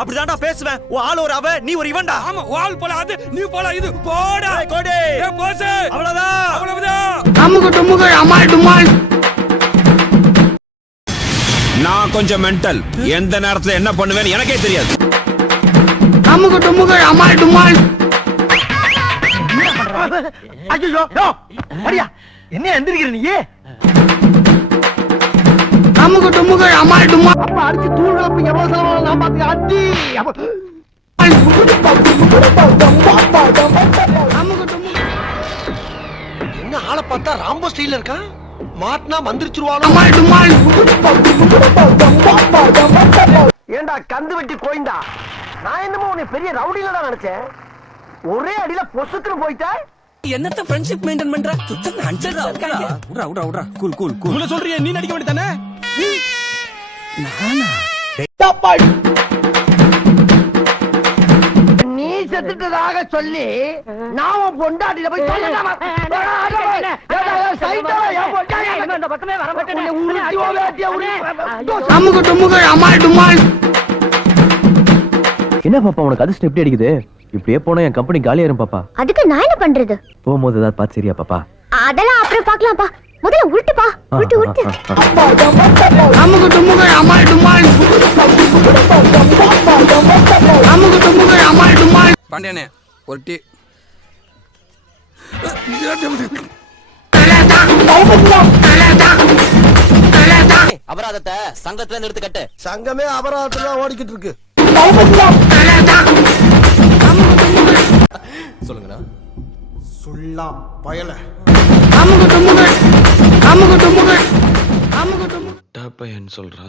அப்படிதான்டா பேசுவேன். உன் ஆள் ஒரு அவ, நீ ஒரு இவன்டா. ஆமா, ஆள் போல அது, நீ போல இது. போடா கோடி. போஸ். அவ்வளவுதான். அமுகு டுமுகு அமால் டுமால். நான் கொஞ்சம் மென்டல். எந்த நேரத்துல என்ன பண்ணுவேன்னு எனக்கே தெரியாது. அமுகு டுமுகு அமால் டுமால். ஐயோ அடியா என்ன எந்திரிக்கிற நீ? அமுகு டுமுகு அமால் டுமால். அப்ப அடிச்சு தூள் கலப்பு எவ்வளவு செலவாகும் நான் பாத்து அடி. அமுகு டுமுகு என்ன ஆளை பார்த்தா ராம்போ ஸ்டைல்ல இருக்கான். மாட்னா மந்திரிச்சிருவாளோ. அமால் டுமால். ஏண்டா கந்து வெட்டி கோயிந்தா, நான் என்னமோ உன்னை பெரிய ரவுடிலடா நினைச்சேன். ஒரே அடியில பொசுக்குன்னு போயிட்ட. என்னத்த ஃப்ரெண்ட்ஷிப் மெயின்டைன் பண்ற? சுத்தம் அஞ்சலா இருக்காங்க. உடா கூல் கூல் கூல். உள்ள சொல்றியே, நீ நடிக்க வேண்டியதானே? நானா? நீ செத்துட்டதாக சொல்லி நாம பொண்டாட்டில போய் சொல்லலாமா? அமுகு டுமுகு அமால் டுமால். என்ன பாப்பா உனக்கு அதிர்ஷ்டம் எப்படி அடிக்குது? இப்படியே போனா என் கம்பெனி காலியாயிரும் பாப்பா. அதுக்கு நான் என்ன பண்றது? போகும்போது ஏதாவது பார்த்து சரியா பாப்பா? அதெல்லாம் அப்புறம் பார்க்கலாம்ப்பா. முதல்ல உருட்டுப்பா. உருட்டு உருட்டு. அமுகு டுமுகு அமால் டுமால். அமுகு டுமுகு அமால் டுமால். பாண்டியனே ஒரு டீ. அபராதத்தை சங்கத்துல நிறுத்து கட்டு. சங்கமே அபராதத்துல ஓடிக்கிட்டு இருக்கு. சொல்லுங்கடா. சொல்லாம் பயல. அமுகு டுமுகு அமுகு டுமுகு அமுகு டுமுகு. பையன் சொல்றான்.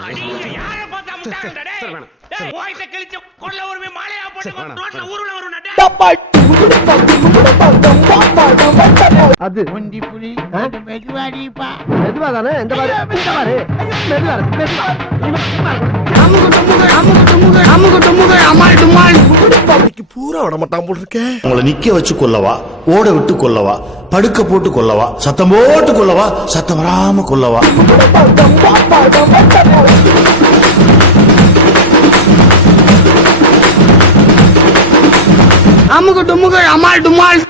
அது ஒண்டி புலி மெதுவாடிப்பா. மெதுவா தானே இந்த மாதிரி மெதுவா மெதுவா. அமுகு டுமுகு அமுகு டுமுகு அமுகு டுமுகு அமால் டுமால். பூரா விட மாட்டான் போல் இருக்கேன். உங்களை நிக்க வச்சு கொல்லவா, ஓட விட்டு கொல்லவா, படுக்க போட்டு கொல்லவா, சத்தம் போட்டு கொல்லவா, சத்தம் வராம கொல்லவா. அமுகு டுமுகு அமால் டுமால்.